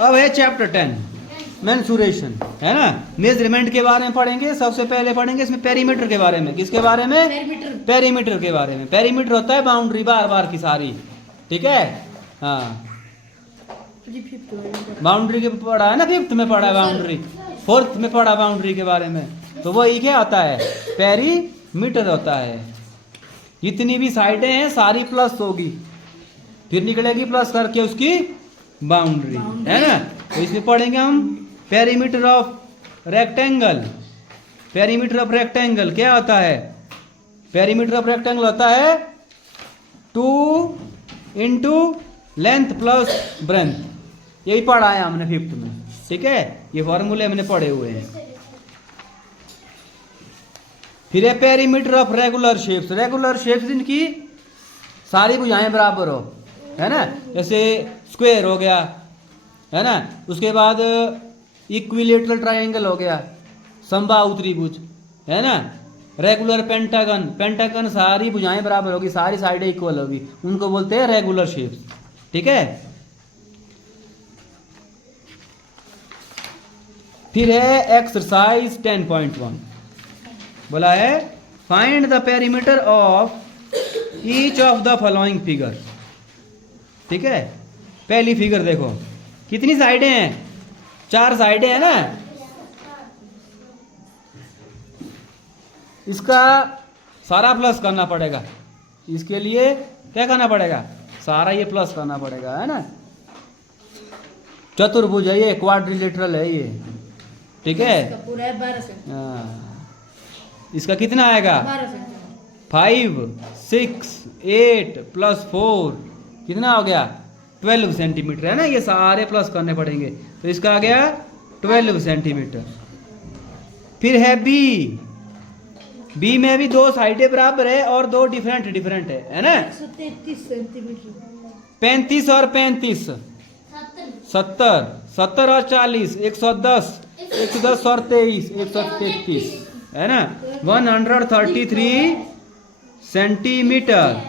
अब है chapter 10 mensuration, है ना। मेजरमेंट के बारे में पढ़ेंगे। सबसे पहले पढ़ेंगे इसमें पेरीमीटर के बारे में। किसके बारे में? पेरीमीटर के बारे में। पेरीमीटर होता है बाउंड्री बार बार की सारी, ठीक है। हाँ, बाउंड्री के पढ़ा है ना, 5th में पढ़ा है बाउंड्री, 4th में पढ़ा बाउंड्री के बारे में। तो वो क्या होता है? पेरीमीटर होता है। जितनी भी साइडें हैं सारी प्लस होगी, फिर निकलेगी प्लस करके उसकी बाउंड्री, है ना। तो इसमें पढ़ेंगे हम perimeter of rectangle. Perimeter of rectangle क्या होता है? पेरीमीटर ऑफ रेक्टेंगल होता है 2 इंटू लेंथ प्लस ब्रेंथ। यही पढ़ा है हमने 5th में, ठीक है। ये फॉर्मूले हमने पढ़े हुए हैं। फिर है perimeter of regular shapes. Regular shapes इनकी सारी भुजाएं बराबर हो, है ना। जैसे स्क्वायर हो गया, है ना। उसके बाद इक्विलेटरल ट्रायंगल हो गया, समबाहु त्रिभुज, है ना। रेगुलर पेंटागन, पेंटागन सारी भुजाएं बराबर होगी, सारी साइडें इक्वल होगी, उनको बोलते हैं रेगुलर शेप्स, ठीक है। फिर है एक्सरसाइज 10.1, बोला है find the perimeter of each of the following figure, ठीक है। पहली फिगर देखो, कितनी साइडें हैं? 4 साइडें हैं ना। इसका सारा प्लस करना पड़ेगा। इसके लिए क्या करना पड़ेगा? सारा ये प्लस करना पड़ेगा, है ना। चतुर्भुज है ये, क्वाड्रिलेटरल है ये, ठीक है। पूरा है 12 इसका कितना आएगा? 5 6 8 प्लस 4 कितना हो गया? 12 सेंटीमीटर, है ना। ये सारे प्लस करने पड़ेंगे, तो इसका आ गया 12 सेंटीमीटर। फिर है बी। बी में भी 2 साइडें बराबर है और 2 डिफरेंट है ना। 133 सेंटीमीटर। 35 और 35 70 70 और 40 110 110 और 23 133, है ना। 133 सेंटीमीटर।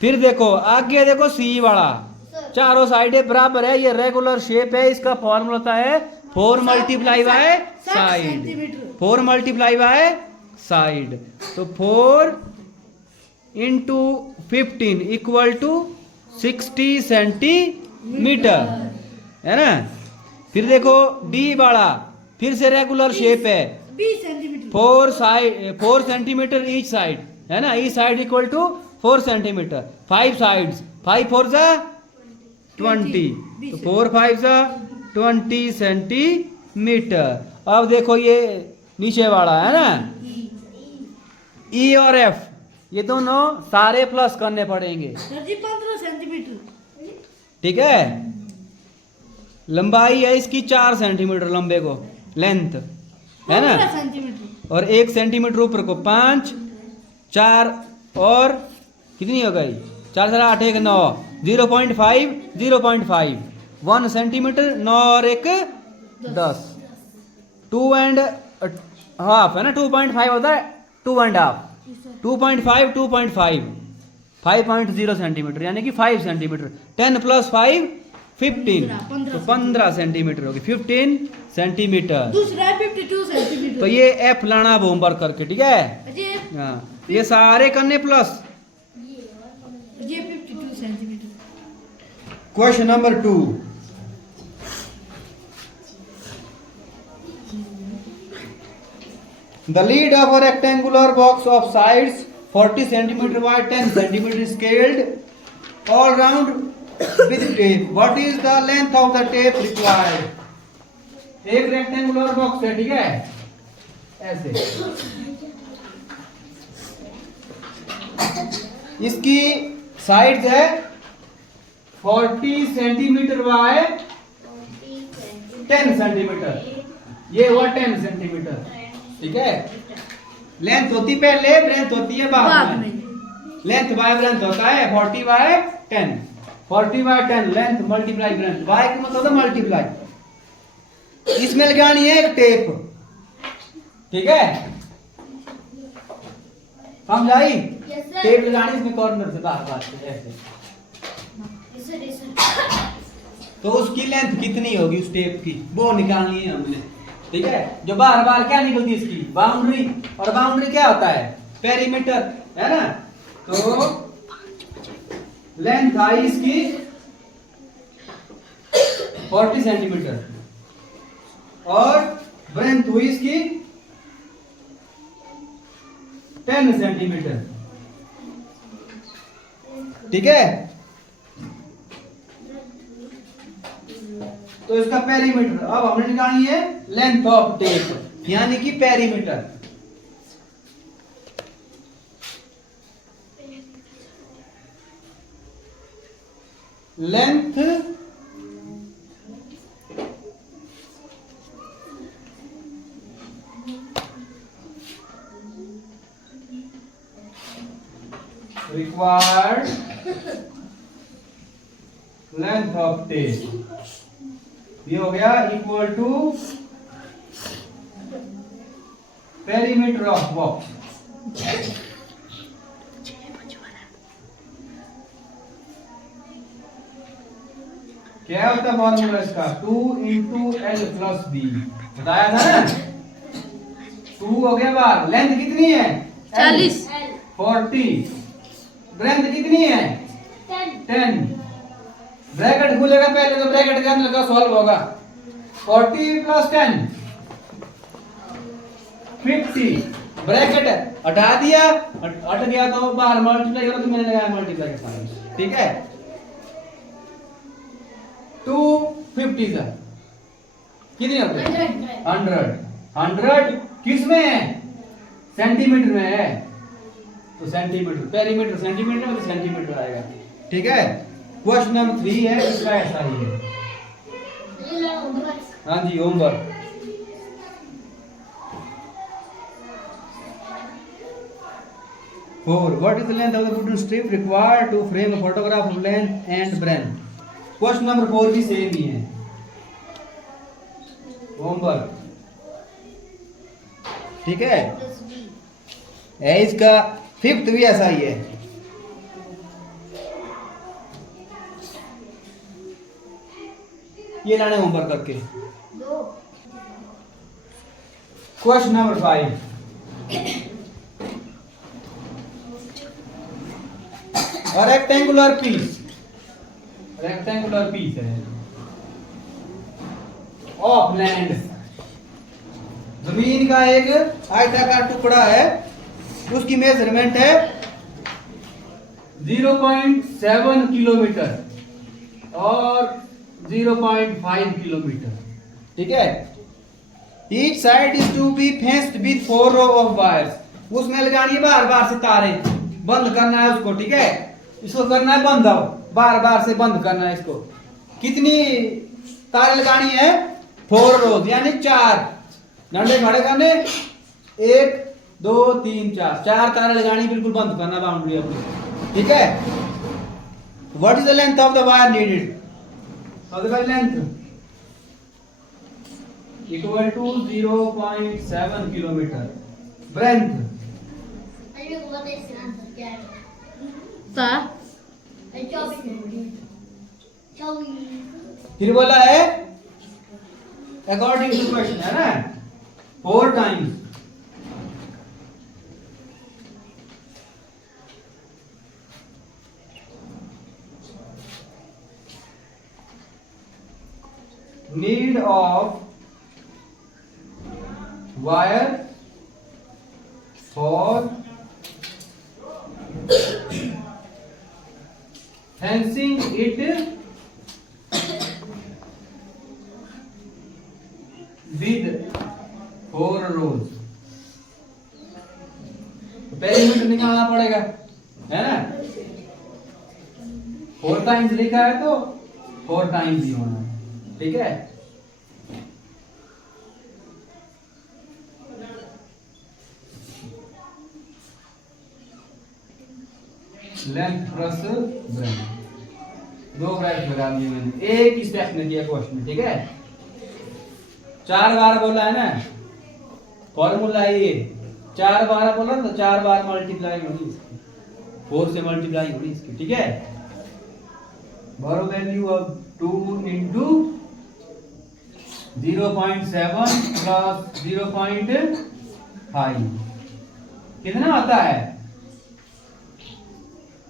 फिर देखो आगे, देखो सी वाला, चारों साइडें बराबर है, ये रेगुलर शेप है। इसका फॉर्मूला होता है 4 multiply by side, 4 multiply by side. तो 4 इंटू 15 इक्वल टू 60 सेंटीमीटर, है ना। फिर देखो डी वाला, फिर से रेगुलर शेप है, 20 सेंटीमीटर। 4 सेंटीमीटर ईच साइड, है ना। Each side equal to 4 centimetre. 5 sides, 5 4 जा 20, तो 4 5 जा 20 सेंटीमीटर। अब देखो ये नीचे वाला, है ना, ई और एफ, ये दोनों सारे प्लस करने पड़ेंगे, 15 सेंटीमीटर, ठीक है। लंबाई है इसकी 4 सेंटीमीटर लंबे को, लेंथ, है ना। और 1 सेंटीमीटर ऊपर को 5 4 और कितनी हो गई? 4 4 8 1 9 0.5 0.5 1 सेंटीमीटर 9 और 1 10 2 एंड हाफ, है ना। 2.5 होता है 2 एंड हाफ, 2.5 2.5 5.0 सेंटीमीटर, यानी कि 5 सेंटीमीटर। 10 प्लस 5 15, तो 15 सेंटीमीटर होगी, 15 सेंटीमीटर। दूसरा 52 सेंटीमीटर। तो ये एफ लाना होमवर्क करके, ठीक है। हाँ, ये सारे करने प्लस। ये 52 centimetre. Question number 2, the lead of a rectangular box of sides 40 centimeter by 10 centimeter scaled all round with tape. What is the length of the tape required? एक रेक्टेंगुलर बॉक्स है, ठीक है, ऐसे। इसकी साइड है 40 centimetre bye 10 centimetre, ये हुआ 10 centimetre, ठीक है। लेंथ होती पहले, ब्रेंथ होती है बाद में। लेंथ बाय ब्रेंथ होता है 40 by 10, 40 by 10 length multiply breadth, by का मतलब है मल्टीप्लाई। इसमें लगानी है एक टेप, ठीक है, समझाई? टेप लगानी इसमें कॉर्नर से बाहर ऐसे। तो उसकी लेंथ कितनी होगी उस टेप की, वो निकालनी है हमने। ठीक है, जो बार बार क्या निकलती है इसकी बाउंड्री, और बाउंड्री क्या होता है, पेरीमीटर, है ना। तो लेंथ आई इसकी 40 सेंटीमीटर और ब्रेथ हुई इसकी 10 सेंटीमीटर। ठीक है, तो इसका पेरीमीटर अब हमने निकालनी है लेंथ ऑफ टेप, यानी कि perimeter. Length required length of tape, ये हो गया equal to perimeter of box. क्या होता है फॉर्मूला इसका, 2 इंटू एल प्लस बी, बताया था ना। 2 हो गया बार, लेंथ कितनी है 40, 40, ब्रेथ कितनी है 10। ब्रैकेट खुलेगा पहले, तो ब्रैकेट के अंदर का सॉल्व होगा। 40 प्लस 10 50, ब्रैकेट हटा दिया, हट गया तो बाहर मल्टीप्लाई करो, तो मैंने लगाया मल्टीप्लाई के साथ। ठीक है, 250 है कितने हो गए 100 किस में है, सेंटीमीटर में है, तो सेंटीमीटर, पेरीमीटर सेंटीमीटर में, तो सेंटीमीटर आएगा। ठीक है, क्वेश्चन नंबर 3 है, इसका ऐसा ही है। हाँ जी, homework. Four. What is the length of the wooden strip required to frame a photograph of length and breadth? Question number 4 भी सेम ही है, होमवर्क। ठीक है, इसका 5th भी ऐसा ही है। ये लाने होमवर्क करके। Question number 5, a rectangular piece है ऑफ लैंड, जमीन का एक आयताकार टुकड़ा है, उसकी मेजरमेंट है 0.7 किलोमीटर और 0.5 किलोमीटर। ठीक है, each side is to be fenced with 4 row of wires, उसमें लगानी है बार बार से तारे, बंद करना है उसको। ठीक है, इसको करना है बंद, बार बार से बंद करना है इसको। कितनी तारे लगानी है 4 रोज, यानी 4 डंडे खड़े करने, 1 2 3 4 तारे लगानी, बिल्कुल बंद करना बाउंड्री अपनी। ठीक है, what is the length of the wire needed, length equal to 0.7 kilometre, breadth फिर बोला है अकॉर्डिंग टू क्वेश्चन, है ना, 4 times. Need of wire for fencing it with 4 rows, तो पेरीमीटर निकालना पड़ेगा, है ना। 4 टाइम्स लिखा है तो 4 टाइम्स ही होना है। ठीक है, लेंथ प्लस ब्रेथ, 2 ब्रैकेट लगा दिए मैंने, एक ही स्टेप में किया क्वेश्चन। ठीक है, 4 बार बोला है ना, फॉर्मूला है ये, 4 बार बोला तो 4 बार मल्टीप्लाई होगी इसकी, 4 से मल्टीप्लाई होगी इसकी। ठीक है, बोरो वैल्यू ऑफ 2 इंटू 0.7 प्लस 0.5 कितना आता है?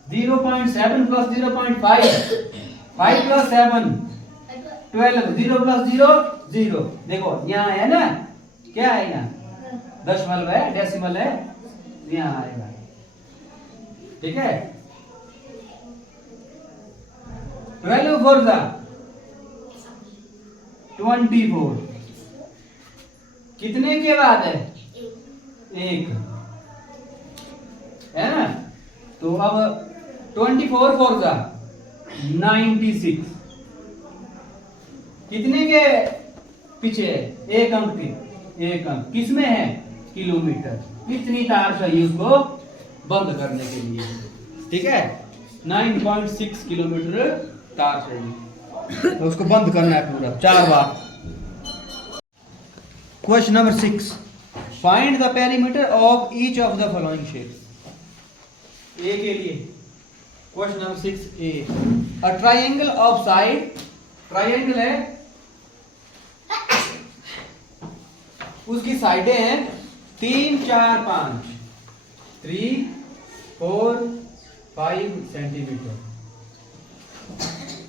0.7 प्लस 0.5, 5 प्लस 7 12, 0 प्लस 0 0। देखो यहाँ है ना, क्या है यहाँ? दशमलव है, डेसिमल है, यहाँ आएगा। ठीक है, 12 4 जा 24, कितने के बाद है? 1 है ना। तो अब 24 4 जा 96, कितने के पीछे है? 1 अंक के, 1 अंक किसमें है? किलोमीटर। इतनी तार चाहिए उसको बंद करने के लिए। ठीक है, 9.6 किलोमीटर तार चाहिए, तो उसको बंद करना है पूरा 4 बार। Question number 6, find the perimeter of each of the following shapes. A के लिए question number 6 A, a triangle of side, triangle है, उसकी साइडें हैं 3 4 5, 3 4 5 सेंटीमीटर।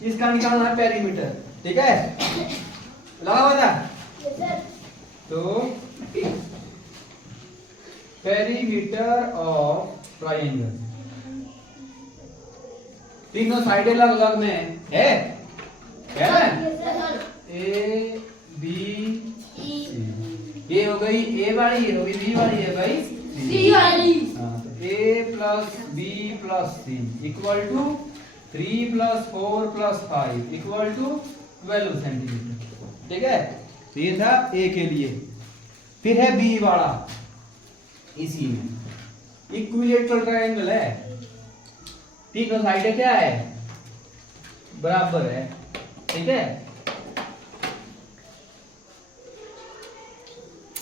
इसका निकालना है पेरीमीटर। ठीक है, लगा हुआ था। तो पेरीमीटर ऑफ ट्राइंगल, तीनों साइडें अलग अलग में है ना? ए बी सी, ये हो गई ए वाली, ये हो गई बी वाली, है भाई सी वाली। हाँ, तो A plus B plus C equal to 3 plus 4 plus 5 equal to 12 centimetre. ठीक है, तो ये था ए के लिए। फिर है बी वाला, इसी में इक्विलेटरल ट्रायंगल है, तीनों साइडें क्या है? बराबर है। ठीक है,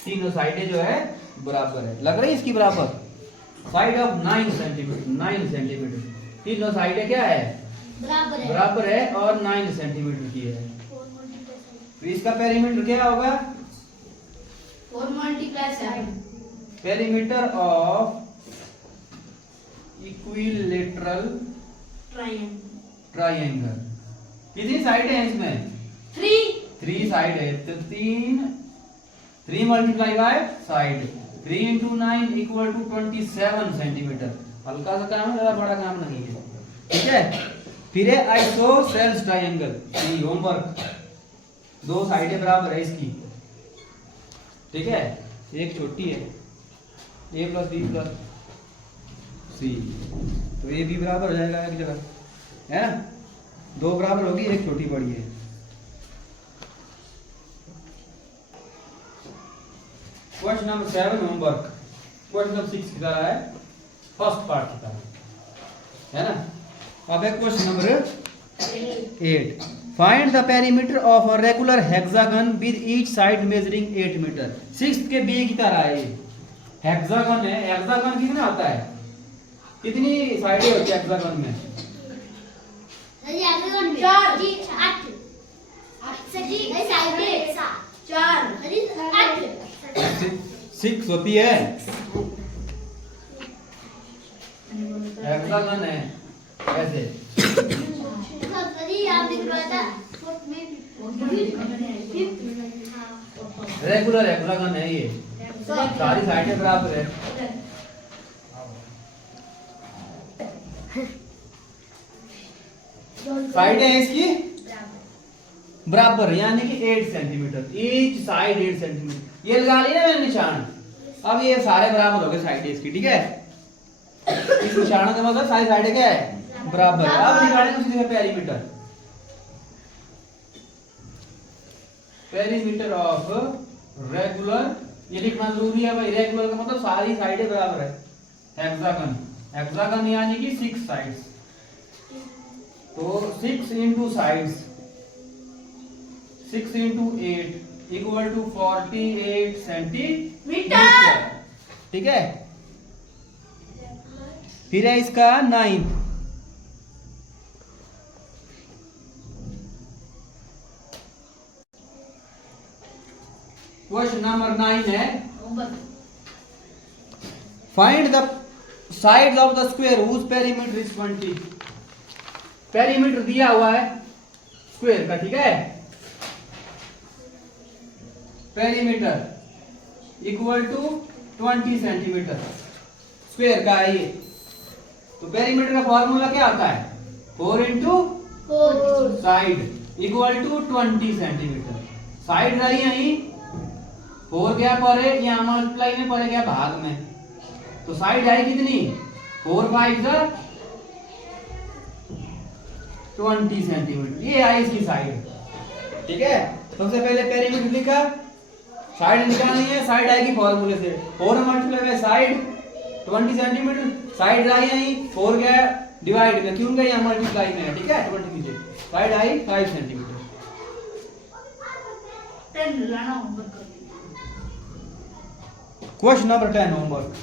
तीनों साइडें जो है बराबर है, लग रही है इसकी बराबर। साइड ऑफ 9 सेंटीमीटर, 9 सेंटीमीटर, तीनों साइडें क्या है? बराबर है और 9 सेंटीमीटर की है। तो इसका पेरीमीटर क्या होगा? 4 multiply 7। Perimeter of equilateral triangle, कितनी साइड है इसमें? 3 साइड है, तो 3 multiply by side, 3 into 9 equal to 27 centimetre. हल्का सा काम है, ज्यादा बड़ा काम नहीं है। ठीक है, फिर है आइसोसेल्स ट्रायंगल, ये होमवर्क, 2 साइडें बराबर है इसकी। ठीक है, एक छोटी है, ए प्लस बी प्लस सी, तो ए बी बराबर हो जाएगा एक जगह, है ना? 2 बराबर होगी, एक छोटी बड़ी है। Question number 7 homework, question number 6 की तरह है, फर्स्ट पार्ट की तरह, है ना। अब है question number 8, find the perimeter of a regular hexagon with each side measuring 8 metre. 6 के बी की तरह है, ये हेक्सागन है। हेक्सागन कितना होता है? कितनी साइडें होती है हेक्सागन में? 6 होती है। हेक्सागन है ऐसे, रेगुलर हेक्सागन है ये, सारी साइडें बराबर है। साइडें हैं इसकी बराबर, यानी कि 8 सेंटीमीटर, ईच साइड 8 सेंटीमीटर। ये लगा लिया ना मैंने निशान, अब ये सारे बराबर हो गए साइडें इसकी। ठीक है, इस निशान का मतलब सारी साइडें क्या है? बराबर। अब निकालेंगे उसी जगह पेरीमीटर, पेरीमीटर ऑफ रेगुलर, ये लिखना जरूरी है भाई। रेगुलर का मतलब सारी साइडें बराबर है। हेक्सागन, हेक्सागन यानी कि 6 साइड्स, तो 6 into sides, 6 into 8 equal to 48 centimetre. ठीक है, फिर है इसका 9, क्वेश्चन नंबर 9 है homework find the sides of the square whose perimeter is 20। Perimeter दिया हुआ है स्क्वायर का, ठीक है। Perimeter equal to 20 centimetre square का है ये। तो पेरीमीटर का फॉर्मूला क्या आता है? 4 into 4 side equal to 20 centimetre. Side रही यही 4 क्या पर है, यहाँ मल्टीप्लाई में पड़े क्या भाग में, तो साइड आई कितनी 4 5 20 सेंटीमीटर, ये आई इसकी साइड, ठीक है। सबसे पहले पेरीमीटर लिखा, साइड निकालनी है, साइड आएगी फॉर्मूले से 4 multiply by side 20 centimetre. Side I यही 4 क्या डिवाइड में, क्यों यहाँ मल्टीप्लाई में है, ठीक है। 20 कीजिए, साइड आई 5 सेंटीमीटर। 10 लाना होमवर्क कर क्वेश्चन नंबर 10 होमवर्क।